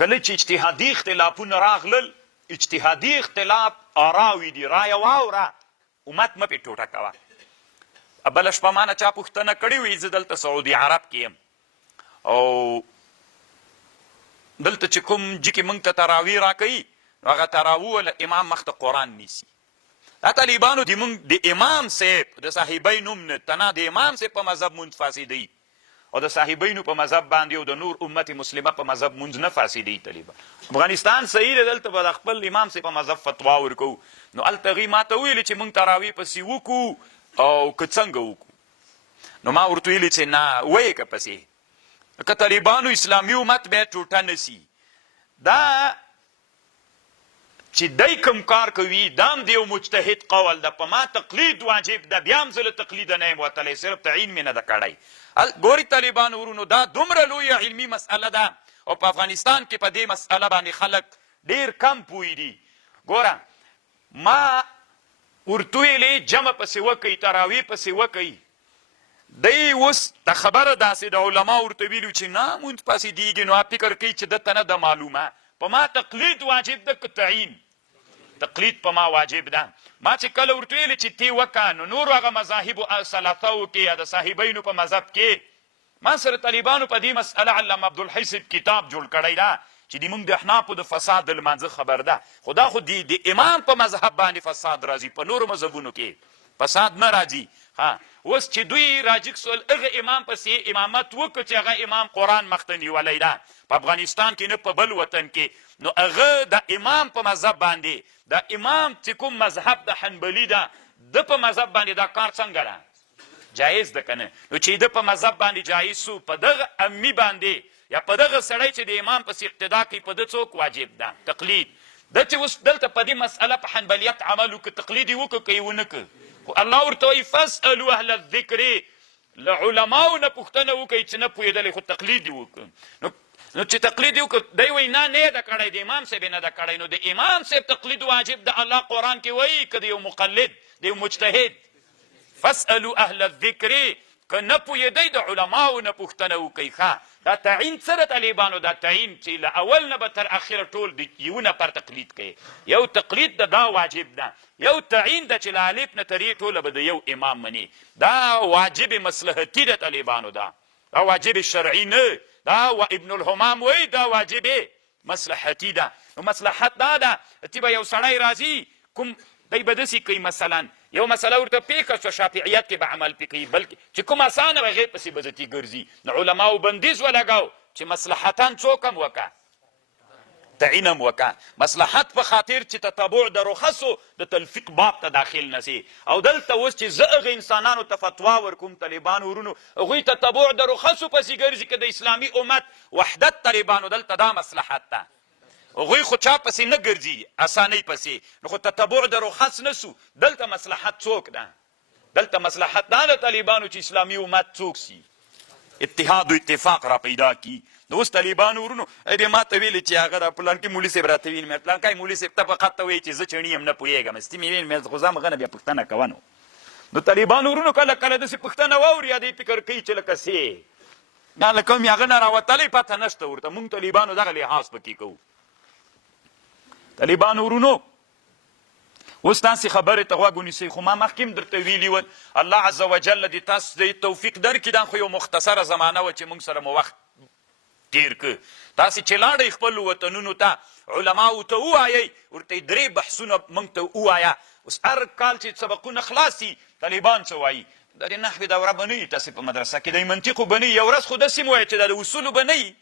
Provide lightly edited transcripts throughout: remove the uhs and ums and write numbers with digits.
کله چې اجتهادي اختلافونه راغلل، اجتهادي اختلاف آراوي دي، رایه واوره، امت مه پې ټوټه کوه. بله شپه ما نه چا پوښتنه کړې وي، زه دلته سعودي عرب کې یم او دلته چې کوم جي کې موږ ته تراوی راکوي، نو هغه تراوی وله امام مخ ته قرآن نیسي. دا طالبانو د موږ د امام صاحب د صاحبینو نه تنه د امام صاحب په مذهب مونځ فاسدوي او د صاحبینو په مذهب باندې او د نور امت مسلمه په مذهب مونځ نه فاسدوي. طالبان افغانستان صحیح دی، دلته به د خپل امام صاحب په مذهب فتوا ورکوو. نو هلته هغوی ما ته ویلي چې موږ تراوی پسې وکړو او که څنګه وکړو. نو ما ورته ویلي چې نه ویې که پسې که طالبانو اسلامي امت بیا ټوټه نسي. دا چې دی کوم کار کوي دا هم د یو مجتهد قول ده، په ما تقلید واجب ده، بیا هم زه له تقلیده نه یم وتلی، صرف تعین مې نه ده کړی. ګورې طالبانو ورونو، دا دومره لویه علمي مسئله ده او په افغانستان کې په دې مسئله باندې خلک ډېر کم پوهې دي. ګوره ما ورته ویلې جمع پسې وکئ، تراویح پسې وکئ. دی اوس د خبره داسې د علما ورته ویلو چې نه مونځ پاسېدېږي، نو فکر کوي چې دته نه ده معلومه. په ما تقلید واجب ده که تعین؟ تقلید په ما واجب ده. ما چې کله ورته ویلې چې تی وکړه، نو نورو هغه مذاهبو ثلاثو کې یا د صاحبینو په مذهب کې ما سره طالبانو په دې مسئله علامه عبدالحی صاحب کتاب جوړ کړی ده چې د موږ د احنافو د فساد د لمانځه خبر ده. خو دا خو د امام په مذهب باندې فساد راځي، په نورو مذهبونو کې فساد نه راځي. اوس چې دوی راجګ سول هغه امام پسې امامت وکړه چې هغه امام قرآن مخته نیولی ده په افغانستان کې نه په بل وطن کې، نو هغه د امام په مذهب باندې د امام چې کوم مذهب د حنبلي ده د په مذهب باندې دا کار څنګه ده جایز ده که نه؟ نو چې د په مذهب باندې جایز سو، په دغه امي باندې یا په دغه سړی چې د امام پسې اقتدا کوي په ده څوک واجب ده؟ تقلید. ده چې اوس دلته په دې مسئله په حنبلیت عمل وکړه، تقلید یې وکړه که یې ونه کړه؟ خو الله ورته وایي فاسألو اهل الذکر، له علماو نه پوښتنه وکړئ چې نه پوهېدلی خو تقلید یې وکړه. نو چې تقلید یې وکړه، دی وایي نه نه یې ده کړی، د امام صاحب یې نه ده کړی. نو د امام صاحب تقلید واجب ده، الله قرآن کې وایي که د یو مقلد د یو مجتهد فاسألو اهل الذکر، که نه پوهېدی د علماو نه پوښتنه وکړئ. ښه دا تعین څه ده طالبانو؟ دا تعین چې له اول نه به تر اخره ټول د یو نفر تقلید کوي. یو تقلید ده دا واجب ده، یو تعین ده چې له الف نه تر یې ټوله به د یو امام مني. دا واجب مصلحتي ده طالبانو، دا واجب شرعي نه. دا ابن الحمام وایي دا واجب مصلحتي ده. نو مصلحت دا ده چې به یو سړی راځي کوم دی به داسې کوي، مثلا یو مسله ورته پیښه شوه شافعیت کې به عمل پې کوي، بلکې چې کوم اسانه به هغې پسې به ځتي ګرځي. نو علماو بندیز ولګاو چې مصلحتاً څوک هم وکړه، تعین هم وکړه. مصلحت په خاطر چې تتبع د رخصو د تلفیق باب ته داخل نسي. او دلته اوس چې زه هغه انسانانو ته فتوا ورکوم طالبانو ورونو، هغوی تتبع د رخصو پسې ګرځي که د اسلامي امت وحدت طالبانو دلته دا مصلحت ده. هغوی خو چا پسې نه ګرځي اسانۍ پسې، نو خو تتبع د رخص نسو. دلته مصلحت څوک ده؟ دلته مصلحت دا د طالبانو چې اسلامي امت څوک سي، اتحاد و اتفاق را پیدا کی. نو اوس طالبانو ورونو دې ما ته ویلې چې هغه را پلان کې مولي صاحب راته ویل، مې پلان کې مولي صاحب ته فقط ته وایي چې زه چڼي یم نه پوهېږم، استي مې ویل مې خو زه هغه نه بیا پوښتنه کوه. نو طالبانو ورونو کله کله داسې پوښتنه واوري یا دې فکر کوي چې لکه سې دا له کوم هغه نه راوتلی پته نشته ورته. مونږ طالبانو دغه لحاظ پکې کوو. طالبانو ورونو اوس تاسې خبرې ته غوږ ونیسئ. خو ما مخکې هم درته ویلي ول الله عز وجل دې تاسو د توفیق درکړي. دا خو یو مختصره زمانه وه چې موږ سره مو وخت تیر که. تاسې چې لاړئ خپلو وطنونو ته علماو ته ووایئ، ورته 3 بحثونه موږ ته ووایه. اوس هر کال چې سبقونه خلاص سي طالبان څه وایي؟ دا د نحوې دوره به نه وي تاسې په مدرسه کې، د منطقو به نه وي. یو ورځ خو داسې مو وایه چې دا د اصولو به نه وي،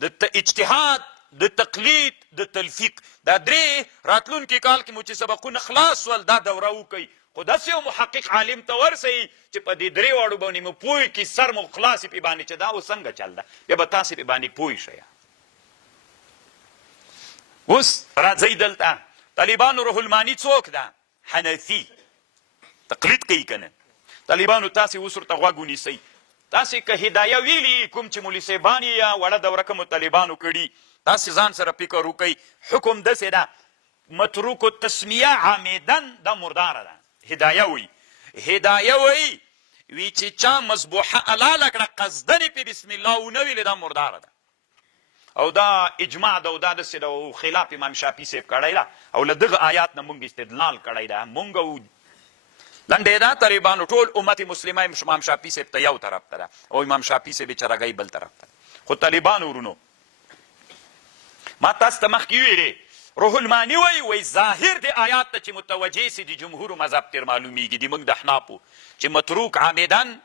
د اجتهاد، د تقلید، د تلفیق. دا 3 راتلونکي کال کې مو چې سبقونه خلاص ول دا دوره وکئ. خو داسې یو محقق عالم ته ورسئ چې په دې 3 واړو باندې مو پوه کړي، سر مو خلاص پې باندې چې دا اوس څنګه چل ده، بیا به تاسې پې باندې پوه شئ. اوس راځئ دلته طالبانو روح الماني څوک ده؟ حنفي. تقلید کوي که نه؟ طالبانو تاسې اوس ورته غوږ ونیسئ. تاسې که هدایه ویلي کوم چې مولي صاحبان یا وړه دوره کومو طالبانو کړي، تاسې ځان سره فکر وکئ. حکم داسې ده متروک التسمیه عامدن دا مرداره ده. هدایه وی هدایه وی چې چا مذبوحه حلاله کړه قصدن پې بسم الله ونه ویلې دا مرداره ده. او دا اجماع ده او دا داسې ده خلاف امام شافعي صاحب کړی ده او له دغه آیات نه مونږ استدلال کړی ده. مونږ لنډې دا طالبانو ټول امت مسلمه امام شافعي صاحب ته یو طرف ته ده او امام شافعي صاحب چرګۍ بل طرف ته. خو طالبانو ورونو ما تاسو ته مخکې ویلې روح المانی وایي ظاهر د آیات ته چې متوجه سي د جمهورو مذهب تر معلومیږي د موږ د احنافو چې متروک عامدن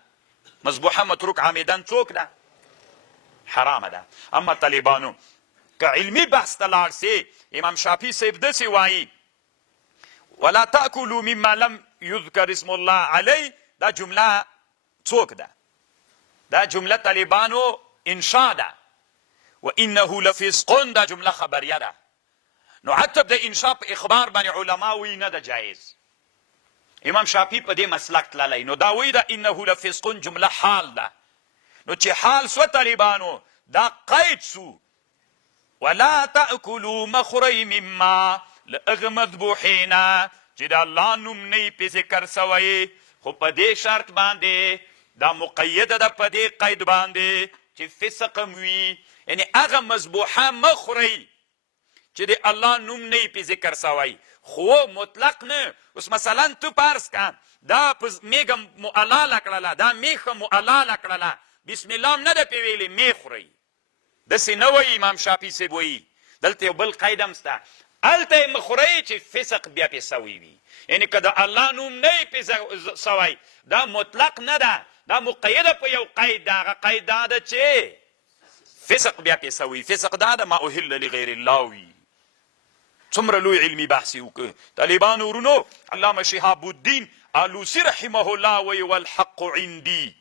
مذبوحه متروک عامدن څوک ده؟ حرامه ده. اما طالبانو که علمي بحث ته لاړ سي امام شافعي صاحب داسې وایي ولا تاکلوا مما لم یذکر اسم الله علیه، دا جمله څوک ده؟ دا جمله طالبانو انشاء ده. و انه لفسق، دا جمله خبریه ده. نو عتب د انشاء په اخبار باندې علما وی نه ده جایز. امام شافعي په دې مسلک تللی، نو دا وی ده انه لفسق جمله حال ده. نو چې حال سو طالبانو دا قید سو ولا تاکلوا مخری مما لأغ مذبوحینا چې د الله نوم نه پې ذکر سوی، خو په دې شرط باندې دا مقیده ده په دې قید باندې چې فسق هم وي، یعنی هغه مذبوحه مخورئ چې د الله نوم نه پې ذکر سوی، خو مطلق نه. اوس مثلا تو پارس که دا میږه معلاله کړله، دا میخه معلاله کړله، بسم الله هم نه ده پې ویلې می خورئ، داسې نه وایي امام شافعي صاحب وایي. دلته یو بل قید هم شته، هلته یې مخورئ چې فسق بیا پې سوی وي، یعنی که د الله نوم نه یې پې سوی دا مطلق نه ده، دا مقیده په یو قید ده. هغه قید دا ده چې فسق بیا پې سوی. فسق دا ده ما اهل لغیر الله وي. څومره لوی علمي بحث یې وکړ. طالبانو ورونو علامه شهاب الدین آلوسی رحمه الله وی والحق عندي.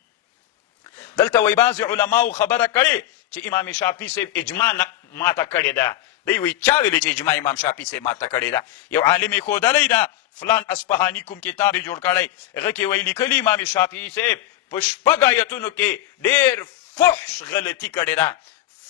دلته وی بعضې علماو خبره کړې چې امام شافعي صاحب اجماع ماته کړې ده. دی وی چا ویلې چې اجماع امام شافعي صاحب ماته کړې ده؟ یو عالم یې ښودلی ده، فلان اصفهاني کوم کتاب یې جوړ کړی، هغه کې وی لیکلي امام شافعي صاحب په 6 آیتونو کې ډېر فحش غلطي کړې ده.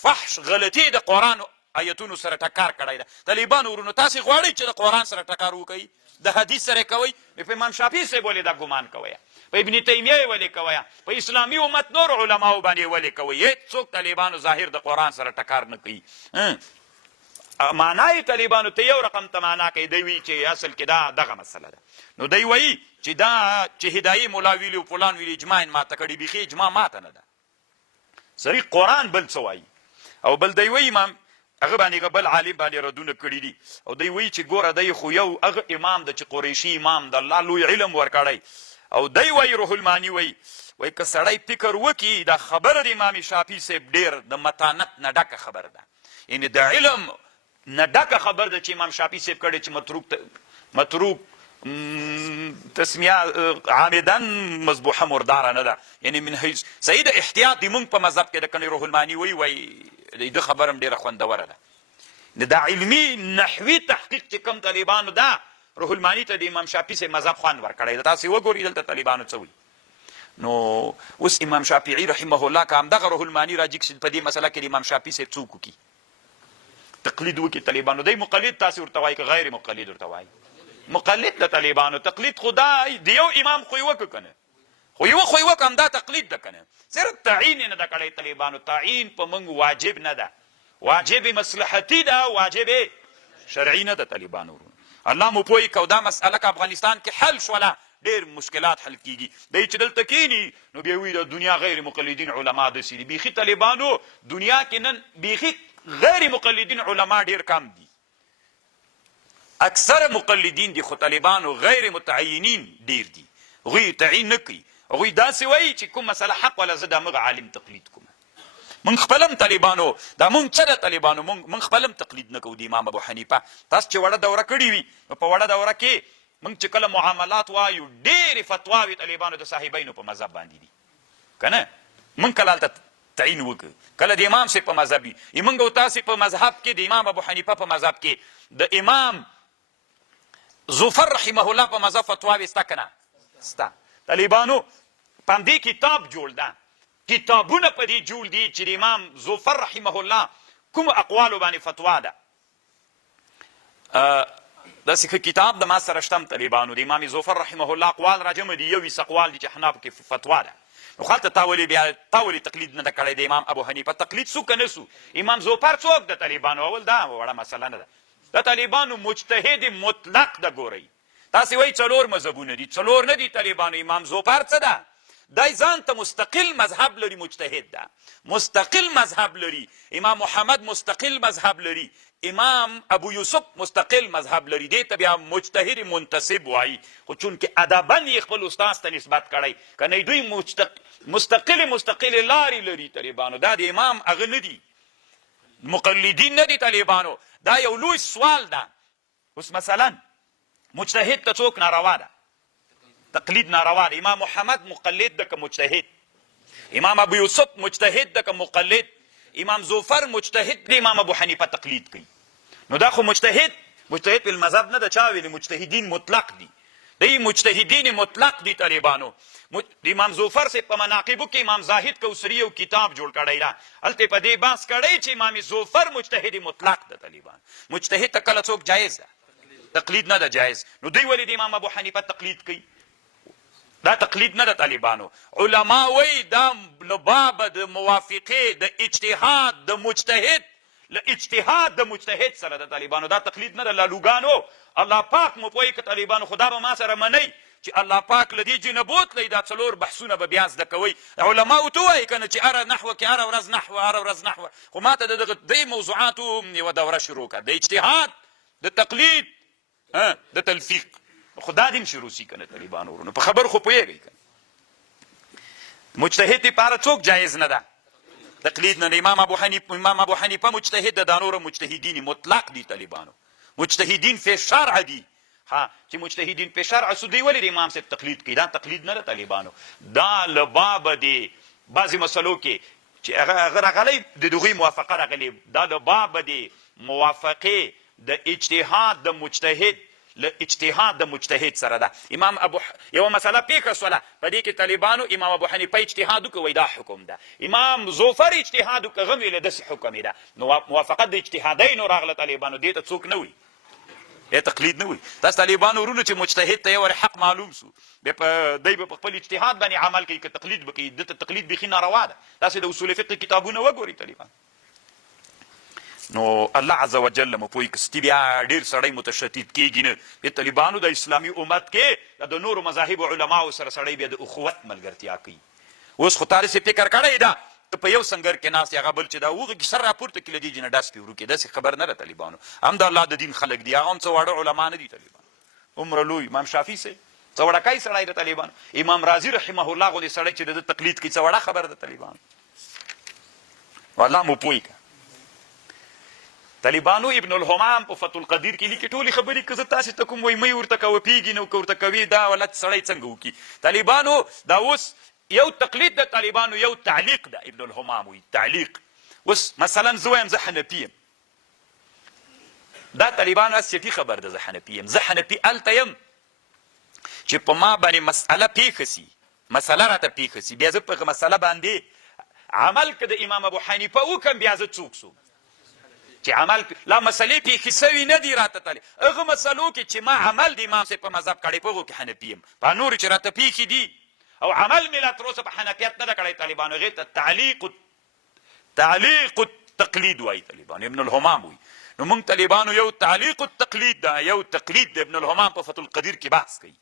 فحش غلطي د قرآن آیتونو سره ټکار کړی ده. طالبانو ورونو تاسې غواړئ چې د قرآن سره ټکار وکوئ، د حدیث سره کوئ، په امام شافعي صاحب ولې دا ګمان کوئ؟ په ابن تیمیه یې ولې کوئ؟ په اسلامي امت نور علماو باندې ولې کوئ؟ هېڅوک طالبانو ظاهر د قرآن سره ټکار نه کوي. معنا یې طالبانو ته یو رقم ته معنا کوي، دی وایي چې اصل کې دا دغه مسله ده. نو دی وایي چې دا چې هدایي ملا ویلي او فلان ویلي اجماع یې ماته کړي، بیخي اجماع ماته نه ده. صریح قرآن بل څه وایي. او بل دی وایي امام هغه باندې بل عالم باندې ردونه کړي دي، او دی وایي چې ګوره دی خو یو هغه امام ده چې قریشي امام د الله لوی علم ورکړی. او دی وایي روح المانی وایي که سړی فکر وکړي دا خبره د امام شافعي صاحب ډېر د متانت نه ډکه خبر ده، یعنې د علم نه ډکه خبر ده چې امام شافعي صاحب کړی چې متروک تسمیه عامدن مذبوحه مرداره نه ده، یعنی من حیث صحیح د احتیاط د مونږ په مذهب کې د کنی روح المانی وایي د خبر هم ډېره خوندوره ده. دا علمي نحوي تحقیق چې کوم طالبانو ده روح المانی ته د امام شافعي صاحب مذهب خوند ورکړی ده. تاسې وګورئ دلته طالبانو څه وایي. نو اوس امام شافعي رحمه الله که همدغه روح المانی راجګ شي په دې مسله کې د امام شافعي صاحب څوک وکړي؟ تقلید وکړي طالبانو. دی مقلد تاسې ورته وایي که غیر مقلد ورته وایي؟ مقلد د طالبانو. تقلید خو دا د یو امام خو یې وکړه که نه، خو یوه خو یې وکړه همدا تقلید ده که نه. صرف تعین یې نه ده کړی طالبانو. تعین په موږ واجب نه ده، واجب مصلحتي ده، واجب شرعي نه ده. طالبانو الله مو پوهې که دا مسئله که افغانستان کې حل شوله ډېر مشکلات حل کیږي. دی چې دلته کینی نو بیا وایي د دنیا غیر مقلدین علما داسې دي. بیخي طالبانو دنیا کې نن بیخي غیر مقلدین علما ډېر کم دي، اکثر مقلدین دي، خو طالبانو غیر متعینین ډېر دي. هغوی تعین نه کوي، هغوی داسې وایي چې کوم مسله حق ولا زه د همغه عالم تقلید کوم. مونږ خپل هم طالبانو دا مونږ څه ده طالبانو مونږ خپل هم تقلید نه کوو د امام ابو حنیفه. تاسو چې وړه دوره کړې وي نو په وړه دوره کې مونږ چې کله معاملات وایو ډېرې فتواوې طالبانو د صاحبینو په مذهب باندې دي که نه. مونږ کله هلته تعین وکړو، کله د امام صاحب په مذهب وي. مونږ او تاسې په مذهب کې د امام ابو حنیفه په مذهب کې د امام ظفر رحمه الله په مذهب فتواوې شته که نه؟ شته. طالبانو په همدې کتاب جوړ ده، کتابونه په دې جوړ دي چې د امام ظفر رحمه الله کوم اقوالو باندې فتوا ده. داسې ښه کتاب د ما سره شته طالبانو د امام ظفر رحمه الله اقوال راجمع دي، 21 اقوال دي چې حنافو کې فتوا ده. نو خلته تا ولې تقلید نه ده کړی د امام ابو حنیفه تقلید څو که نه سو امام زوفر څوک د طالبانو اول دا وړه مسله نه ده د طالبانو مجتهد مطلق ده ګورئ تاسې وایي څلور مذهبونه دي څلور نه دي طالبانو امام زوفر څه ده دای ځان ته مستقل مذهب لري مجتهد ده مستقل مذهب لري امام محمد مستقل مذهب لري امام ابو یوسف مستقل مذهب لري دې ته بیا مجتهد منتسب وایي خو چونکې ادبا یې خپل استاذ ته نسبت کړی که نه دوی مستقل لارې لري طالبانو دا د امام هغه نه دي مقلدین نه دي طالبانو دا یو لوی سوال ده اوس مثلا مجتهد ته څوک ناروا ده تقلید ناروا ده امام محمد مقلد ده که مجتهد امام ابو یوسف مجتهد ده که مقلد امام زوفر مجتهد ده امام ابو حنیفه تقلید کوي نو دا خو مجتهد په المذهب نه ده چا ویلي مجتهدین مطلق دي دی مجتهدین مطلق دي طالبانو امام زوفر سے په مناقبو کې امام زاهد کوثري یو کتاب جوړ کړی ده هلته په دې بحث کړی چې امام زوفر مجتهد مطلق ده طالبان مجتهد ته کله څوک جایز ده تقلید نه ده جایز نو دوی ولې د امام ابو حنیفه تقلید کوي دا تقلید نه ده طالبانو علما وایي دا لباب د موافقې د اجتهاد د مجتهد له اجتهاد د مجتهد سره د طالبانو دا تقلید نه ده لالوګانو الله پاک مو پوهوي که طالبانو خدا به ما سره منئ چې الله پاک له دې جنبوت لئ دا څلور بحثونه به بیا زده کوئ علماو ته ووایي که نه چې هره نحوه کې هره ورځ نحوه هره ورځ نحوه خو ما ته د دغه دې موضوعاتو یوه دوره شروع کړه د اجتهاد د تقلید د تلفیق خو دا دې هم شروع سي که نه طالبانو ورونو په خبر خو پوهېږئ که مجتهد دپاره څوک جایز نه ده تقلید نه امام ابو حنیفه مجتهد ده دا نور مجتهدین مطلق دي طالبانو مجتهدین فی شرع دي ها چې مجتهدین په شرع سو دی ولې د امام صاحب تقلید کوي دا تقلید نه ده طالبانو دا له بابه د بعضې مسلو کې چې هغه راغلی د دغوی موافقه راغلی دا له بابه د موافقې د اجتهاد د مجتهد له اجتهاد د مجتهد سره ده امام ابو یوه مسله پیښه سوله په دې کې طالبانو امام ابو حنیفه اجتهاد وکړه وایي دا حکم ده امام زوفر اجتهاد وکړه هغه ویله داسې حکم یې ده نو موافقت د اجتهادینو راغله طالبانو دې ته څوک نه وي تقلید نه وي تاسو طالبانو ورونو چې مجتهد ته یو حق معلوم سو دی به په خپل اجتهاد باندې عمل کوي که تقلید به کوي دته تقلید بیخي ناروا ده تاسې د اصول فقه کتابونه وګورئ طالبان نو الله عز وجل مو پوهوي که ستي بیا ډېر سړی متشدد کېږي نه د طالبانو د اسلامي امت کې د نورو مذاهبو علماو سره سړی بیا د اخوت ملګرتیا کوي اوس خو تا داسې فکر کړی ده ته په یو سنګر کې ناست هغه بل چې دا هغه کې سر راپورته کړي له دې جنه ډس پې وروکې داسې خبر نه ده طالبانو هم د الله د دین خلک دي هغه هم څه واړه علما نه دي طالبان عمره لوی امام شافعي صاحب څه وړکی سړی د طالبانو امام رازي رحمه الله غوندې سړی چې د ده تقلید کوي څه وړه خبر ده طالبانو والله مو پوهوي که طالبانو ابن الهمام په فتح القدیر کې لیکي ټولې خبرې که زه تاسې ته کوم وایي مې ورته کوه پیږي نو که ورته کوي دا ولت سړی څنګه وکړي طالبانو دا اوس یو تقلید د طالبانو یو تعلیق ده ابن الهمام وایي تعلیق اوس مثلا زه وایم زه حنفي یم دا طالبانو هسې شفي خبر ده زه حنفي یم زه حنفي هلته یم چې په ما باندې مسئله پیښه سي مسئله راته پیښه سي بیا زه په مسئله باندې عمل که د امام ابو حنیفه وکړم بیا زه څوک سوم چې عمل لا مسلې پیښې سوي نه دي راته تلې هغه مسلو کې چې ما عمل د امام صاحب په مذهب کړی په هغو کې حنفي یم په نورو چې راته پیښې دي او عمل مې لا تر اوسه په حنفیت نه ده کړی طالبانو هغې ته تعلیق التقلید وایي طالبانو ابن الهمام وایي نو موږ طالبانو یو تعلیق التقلید ده یو تقلید د ابن الهمام په فتح القدیر کې بحث کوي